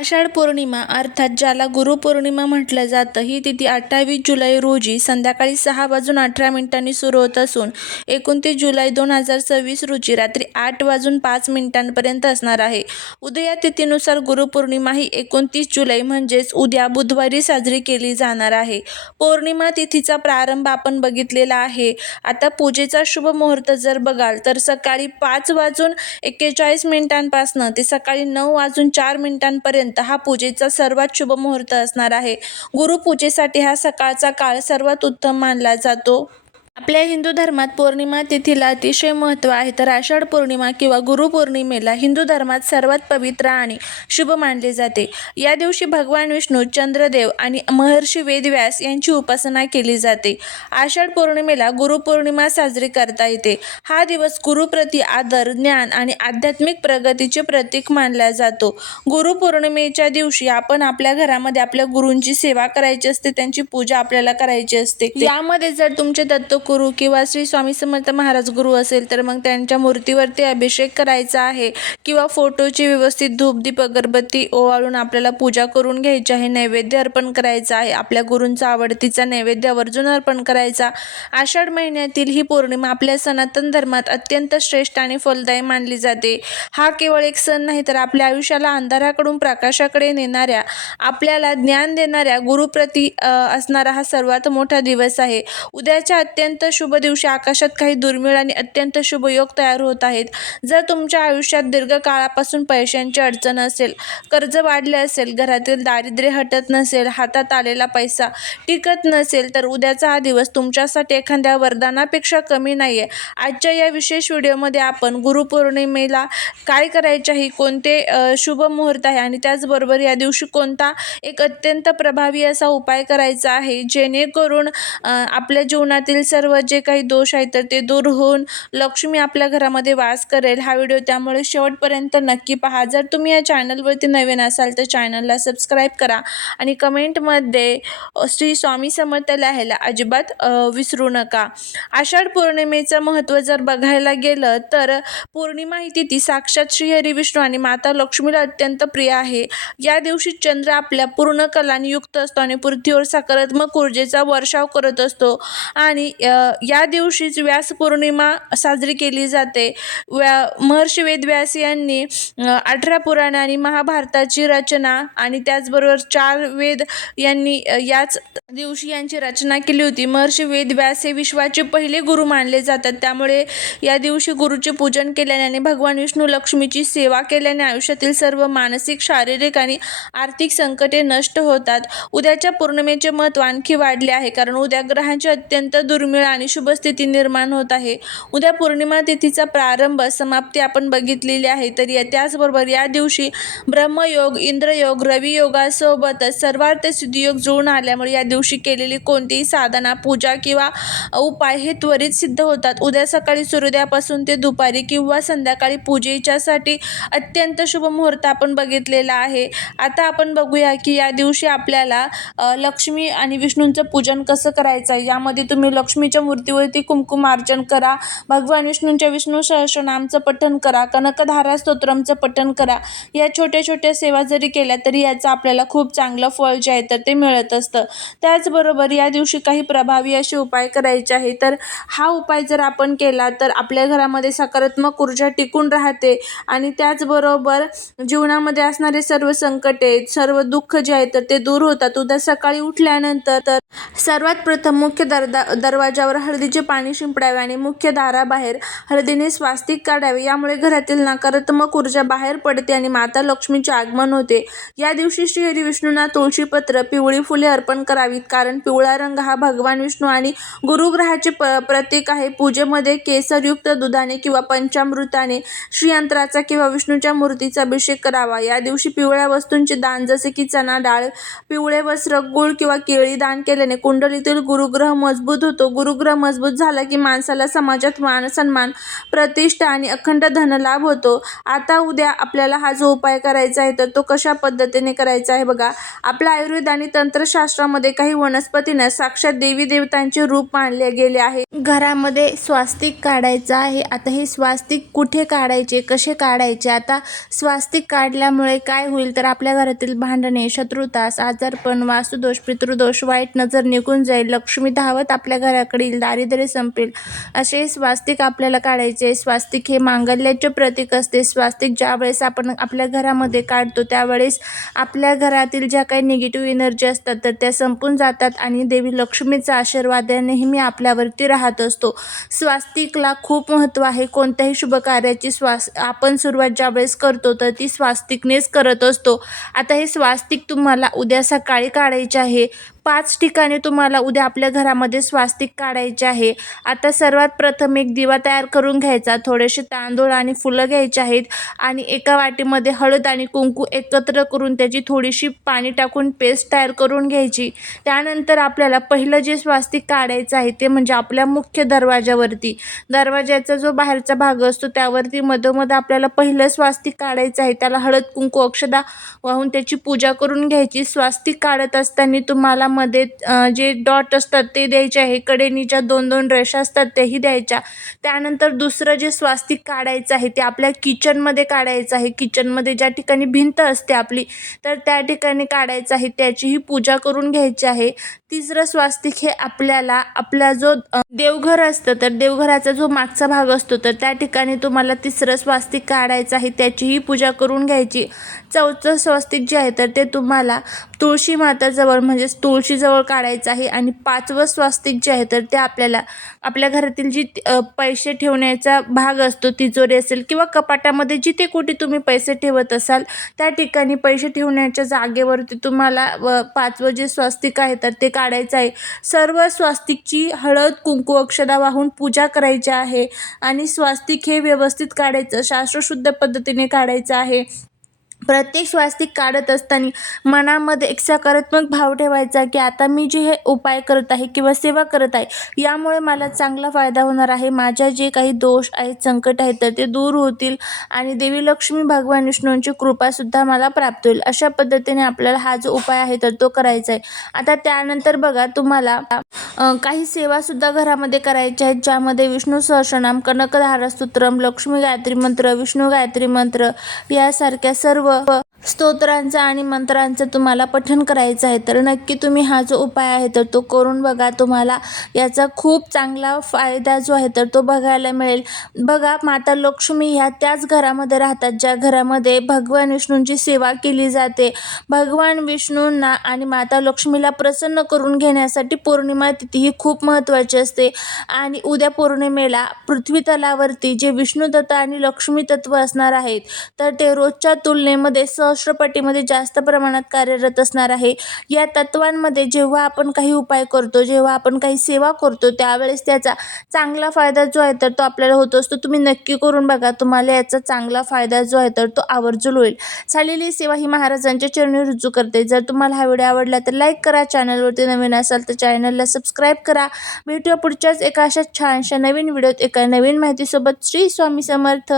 आषाढ पौर्णिमा अर्थात ज्याला गुरुपौर्णिमा म्हटलं जातं, ही तिथी 28 जुलै रोजी संध्याकाळी 6:18 सुरू होत असून 29 जुलै 2026 रोजी रात्री 8:05 असणार आहे. उदया तिथीनुसार गुरुपौर्णिमा ही 29 जुलै म्हणजेच उद्या बुधवारी साजरी केली जाणार आहे. पौर्णिमा तिथीचा प्रारंभ आपण बघितलेला आहे. आता पूजेचा शुभ मुहूर्त जर बघाल तर सकाळी 5:41 पासून ते सकाळी 9:04 हा पूजेचा सर्वात शुभ मुहूर्त असणार आहे. गुरुपूजेसाठी हा सकाळचा काळ सर्वात उत्तम मानला जातो. आपल्या हिंदू धर्मात पौर्णिमा तिथीला अतिशय महत्त्व आहे. तर आषाढ पौर्णिमा किंवा गुरुपौर्णिमेला हिंदू धर्मात सर्वात पवित्र आणि शुभ मानले जाते. या दिवशी भगवान विष्णू, चंद्रदेव आणि महर्षी वेदव्यास यांची उपासना केली जाते. आषाढ पौर्णिमेला गुरुपौर्णिमा साजरी करता येते. हा दिवस गुरुप्रती आदर, ज्ञान आणि आध्यात्मिक प्रगतीचे प्रतीक मानला जातो. गुरुपौर्णिमेच्या दिवशी आपण आपल्या घरामध्ये आपल्या गुरूंची सेवा करायची असते, त्यांची पूजा आपल्याला करायची असते. यामध्ये जर तुमचे दत्तगुरू किंवा श्री स्वामी समर्थ महाराज गुरु असेल तर मग त्यांच्या मूर्तीवरती अभिषेक करायचा आहे किंवा फोटोची व्यवस्थित धूप, दीप, अगरबत्ती ओवाळून आपल्याला पूजा करून घ्यायची आहे. नैवेद्य अर्पण करायचा आहे. आपल्या गुरूंचा आवडतीचा नैवेद्य आवर्जून अर्पण करायचा. आषाढ महिन्यातील ही पौर्णिमा आपल्या सनातन धर्मात अत्यंत श्रेष्ठ आणि फलदायी मानली जाते. हा केवळ एक सण नाही तर आपल्या आयुष्याला अंधाराकडून प्रकाशाकडे नेणाऱ्या, आपल्याला ज्ञान देणाऱ्या गुरुप्रती असणारा हा सर्वात मोठा दिवस आहे. उद्याच्या अत्यंत शुभ दिवशी आकाशात काही दुर्मिळ आणि अत्यंत शुभ योग तयार होत आहेत. जर तुमच्या आयुष्यात दीर्घकाळापासून पैशांची अडचण असेल, कर्ज वाढले असेल, घरातील दारिद्र्य हटत नसेल, हातात आलेला पैसा टिकत नसेल तर उद्याचा हा दिवस तुमच्यासाठी एखाद्या वरदानापेक्षा कमी नाहीये. आजच्या या विशेष व्हिडिओमध्ये आपण गुरुपौर्णिमेला काय करायचे आहे, कोणते शुभ मुहूर्त आहे आणि त्याचबरोबर या दिवशी कोणता एक अत्यंत प्रभावी असा उपाय करायचा आहे जेणेकरून आपल्या जीवनातील सर्व जे काही दोष आहेत तर ते दूर होऊन लक्ष्मी आपल्या घरामध्ये वास करेल. हा व्हिडिओ त्यामुळे शेवटपर्यंत नक्की पहा. जर तुम्ही या चॅनलवरती नवीन असाल तर चॅनलला सबस्क्राईब करा आणि कमेंटमध्ये श्री स्वामी समर्थ लिहायला अजिबात विसरू नका. आषाढ पौर्णिमेचं महत्त्व जर बघायला गेलं तर पौर्णिमा ही तिथी साक्षात श्रीहरी विष्णू आणि माता लक्ष्मीला अत्यंत प्रिय आहे. या दिवशी चंद्र आपल्या पूर्ण कलाने युक्त असतो आणि पृथ्वीवर सकारात्मक ऊर्जेचा वर्षाव करत असतो आणि या दिवशीच व्यास पौर्णिमा साजरी केली जाते. महर्षी वेदव्यास यांनी 18 पुराणे आणि महाभारताची रचना आणि त्याचबरोबर 4 वेद यांनी याच दिवशी यांची रचना केली होती. महर्षी वेदव्यास हे विश्वाचे पहिले गुरु मानले जातात. त्यामुळे या दिवशी गुरुचे पूजन केल्याने आणि भगवान विष्णू लक्ष्मीची सेवा केल्याने आयुष्यातील सर्व मानसिक, शारीरिक आणि आर्थिक संकटे नष्ट होतात. उद्याच्या पौर्णिमेचे महत्त्व आणखी वाढले आहे कारण उद्या ग्रहांची अत्यंत दुर्मिळ आणि शुभ स्थिती निर्माण होत आहे. उद्या पौर्णिमा तिथीचा प्रारंभ, समाप्ती आपण बघितलेली आहे. तर त्याचबरोबर या दिवशी ब्रह्मयोग, इंद्रयोग, रवी योगासोबतच सर्वार्थ सिद्धियोग जुळून आल्यामुळे या दिवशी केलेली कोणतीही साधना, पूजा किंवा उपाय हे त्वरित सिद्ध होतात. उद्या सकाळी सूर्योदयापासून ते दुपारी किंवा संध्याकाळी पूजेच्यासाठी अत्यंत शुभ मुहूर्त आपण बघितलेला आहे. आता आपण बघूया की या दिवशी आपल्याला लक्ष्मी आणि विष्णूंचं पूजन कसं करायचं आहे. यामध्ये तुम्ही लक्ष्मीच्या मूर्तीवरती कुंकुमार्चन करा, भगवान विष्णूंच्या विष्णू सहस्रनामचं पठण करा, कनकधारा स्तोत्रमचं पठण करा. या छोट्या छोट्या सेवा जरी केल्या तरी याचं आपल्याला खूप चांगलं फळ जे आहे तर ते मिळत असतं. त्याचबरोबर या दिवशी काही प्रभावी असे उपाय करायचे आहे. तर हा उपाय जर आपण केला तर आपल्या घरामध्ये सकारात्मक ऊर्जा टिकून राहते आणि त्याचबरोबर जीवनामध्ये असणारे सर्व संकटे, सर्व दुःख जे आहे तर ते दूर होतात. उद्या सकाळी उठल्यानंतर तर सर्वात प्रथम मुख्य दरवाजावर हळदीचे पाणी शिंपडावे आणि मुख्य दाराबाहेर हळदीने स्वास्तिक काढावे. यामुळे घरातील नकारात्मक ऊर्जा बाहेर पडते आणि माता लक्ष्मीचे आगमन होते. या दिवशी श्रीहरी विष्णूंना तुळशीपत्र, पिवळी फुले अर्पण करावीत कारण पिवळा रंग हा भगवान विष्णू आणि गुरुग्रहाचे प्रतीक आहे. पूजेमध्ये केसरयुक्त दुधाने किंवा पंचामृताने श्रीयंत्राचा किंवा विष्णूच्या मूर्तीचा अभिषेक करावा. या दिवशी पिवळ्या वस्तूंचे दान जसे की चणा डाळ, पिवळे वस्त्र, गूळ किंवा केळी दान केल्याने कुंडलीतील गुरुग्रह मजबूत होतो. गुरुग्रह मजबूत झाला की माणसाला समाजात मान सन्मान, प्रतिष्ठा आणि अखंड धनलाभ होतो. आता उद्या आपल्याला हा जो उपाय करायचा आहे तर तो कशा पद्धतीने करायचा आहे बघा. आपल्या आयुर्वेद आणि तंत्रशास्त्रामध्ये काही वनस्पतींना साक्षात देवी देवतांचे रूप मानले गेले आहे. घरामध्ये स्वास्तिक काढायचं आहे. आता हे स्वास्तिक कुठे काढायचे, कसे काढायचे? आता स्वास्तिक काढल्यामुळे काय होईल तर आपल्या घरातील भांडणे, शत्रुता, आजारपण, वास्तुदोष, पितृदोष, वाईट नजर निघून जाईल, लक्ष्मी धावत आपल्या घराकडे येईल, दारिद्र्य संपेल. असे स्वास्तिक आपल्याला काढायचे. स्वास्तिक हे मांगल्याचे प्रतीक असते. स्वास्तिक ज्यावेळेस आपण आपल्या घरामध्ये काढतो त्यावेळेस आपल्या घरातील ज्या काही निगेटिव्ह एनर्जी असतात तर त्या संपून जातात आणि देवी लक्ष्मीचा आशीर्वाद नेहमी आपल्यावरती राहत असतो. स्वास्तिकला खूप महत्त्व आहे. कोणत्याही शुभ कार्याची आपण सुरुवात ज्यावेळेस करतो तर ती स्वास्तिकनेच करत असतो. आता हे स्वास्तिक तुम्हाला उद्या सकाळी काढायचे आहे. 5 ठिकाणी तुम्हाला उद्या आपल्या घरामध्ये स्वास्तिक काढायचे आहे. आता सर्वात प्रथम एक दिवा तयार करून घ्यायचा. थोडेसे तांदूळ आणि फुलं घ्यायचे आहेत आणि एका वाटीमध्ये हळद आणि कुंकू एकत्र करून त्याची थोडीशी पाणी टाकून पेस्ट तयार करून घ्यायची. त्यानंतर आपल्याला पहिलं जे स्वास्तिक काढायचं आहे ते म्हणजे आपल्या मुख्य दरवाजावरती, दरवाजाचा जो बाहेरचा भाग असतो त्यावरती मधोमध आपल्याला पहिलं स्वास्तिक काढायचं आहे. त्याला हळद कुंकू अक्षदा वाहून त्याची पूजा करून घ्यायची. स्वास्तिक काढत असताना तुम्हाला मध्ये जे डॉट असतात ते द्यायचे आहे. कडेनीच्या 2-2 रेषा असतात तेही द्यायच्या. त्यानंतर दुसरं जे स्वास्तिक काढायचं आहे ते आपल्या किचनमध्ये काढायचं आहे. किचनमध्ये ज्या ठिकाणी भिंत असते आपली तर त्या ठिकाणी काढायचं आहे. त्याचीही पूजा करून घ्यायची आहे. तिसरं स्वास्तिक हे आपल्याला आपला जो देवघर असतं तर देवघराचा जो मागचा भाग असतो तर त्या ठिकाणी तुम्हाला तिसरं स्वास्तिक काढायचं आहे. त्याचीही पूजा करून घ्यायची. चौथं स्वास्तिक जे आहे तर ते तुम्हाला तुळशी माताजवळ म्हणजेच तुळशीजवळ काढायचं आहे. आणि 5वं स्वास्तिक जे आहे तर ते आपल्याला आपल्या घरातील जी पैसे ठेवण्याचा भाग असतो, तिजोरी असेल किंवा कपाटामध्ये जिथे कुठे तुम्ही पैसे ठेवत असाल त्या ठिकाणी पैसे ठेवण्याच्या जागेवरती तुम्हाला 5वं जे स्वास्तिक आहे तर ते काढायचं आहे. सर्व स्वास्तिकची हळद कुंकू अक्षदा वाहून पूजा करायची आहे आणि स्वास्तिक हे व्यवस्थित काढायचं, शास्त्रशुद्ध पद्धतीने काढायचं आहे. प्रत्येक स्वास्तिक काढत असताना मनामध्ये एक सकारात्मक भाव ठेवायचा की आता मी जे हे उपाय करत आहे किंवा सेवा करत आहे यामुळे मला चांगला फायदा होणार आहे. माझ्या जे काही दोष आहेत, संकट आहेत तर ते दूर होतील आणि देवी लक्ष्मी भगवान विष्णूंची कृपासुद्धा मला प्राप्त होईल. अशा पद्धतीने आपल्याला हा जो उपाय आहे तर तो करायचा आहे. आता त्यानंतर बघा तुम्हाला काही सेवासुद्धा घरामध्ये करायच्या आहेत ज्यामध्ये विष्णू सहस्रनाम, कनकधारा स्तोत्रम, लक्ष्मी गायत्री मंत्र, विष्णू गायत्री मंत्र यासारख्या सर्व स्तोत्रांचं आणि मंत्रांचं तुम्हाला पठण करायचं आहे. तर नक्की तुम्ही हा जो उपाय आहे तर तो करून बघा. तुम्हाला याचा खूप चांगला फायदा जो आहे तर तो बघायला मिळेल. बघा माता लक्ष्मी ह्या त्याच घरामध्ये राहतात ज्या घरामध्ये भगवान विष्णूंची सेवा केली जाते. भगवान विष्णूंना आणि माता लक्ष्मीला प्रसन्न करून घेण्यासाठी पौर्णिमा तिथी ही खूप महत्त्वाची असते. आणि उद्या पौर्णिमेला पृथ्वी तलावरती जे विष्णू तत्व आणि लक्ष्मी तत्व असणार आहेत तर ते रोजच्या तुलनेमध्ये सहस्रपटीमध्ये जास्त प्रमाणात कार्यरत असणार आहे. या तत्वांमध्ये जेव्हा आपण काही उपाय करतो, जेव्हा आपण काही सेवा करतो त्यावेळेस त्याचा चांगला फायदा जो आहे तर तो आपल्याला होत असतो. तुम्ही नक्की करून बघा. तुम्हाला याचा चांगला फायदा जो आहे तर तो आवर्जून होईल. झालेली सेवा ही महाराजांच्या चरणी रुजू करते. जर तुम्हाला हा व्हिडिओ आवडला तर लाईक करा. चॅनलवरती नवीन असाल तर चॅनलला सबस्क्राईब करा. भेटूया पुढच्याच एका अशा छानशा नवीन व्हिडिओत एका नवीन माहितीसोबत. श्री स्वामी समर्थ.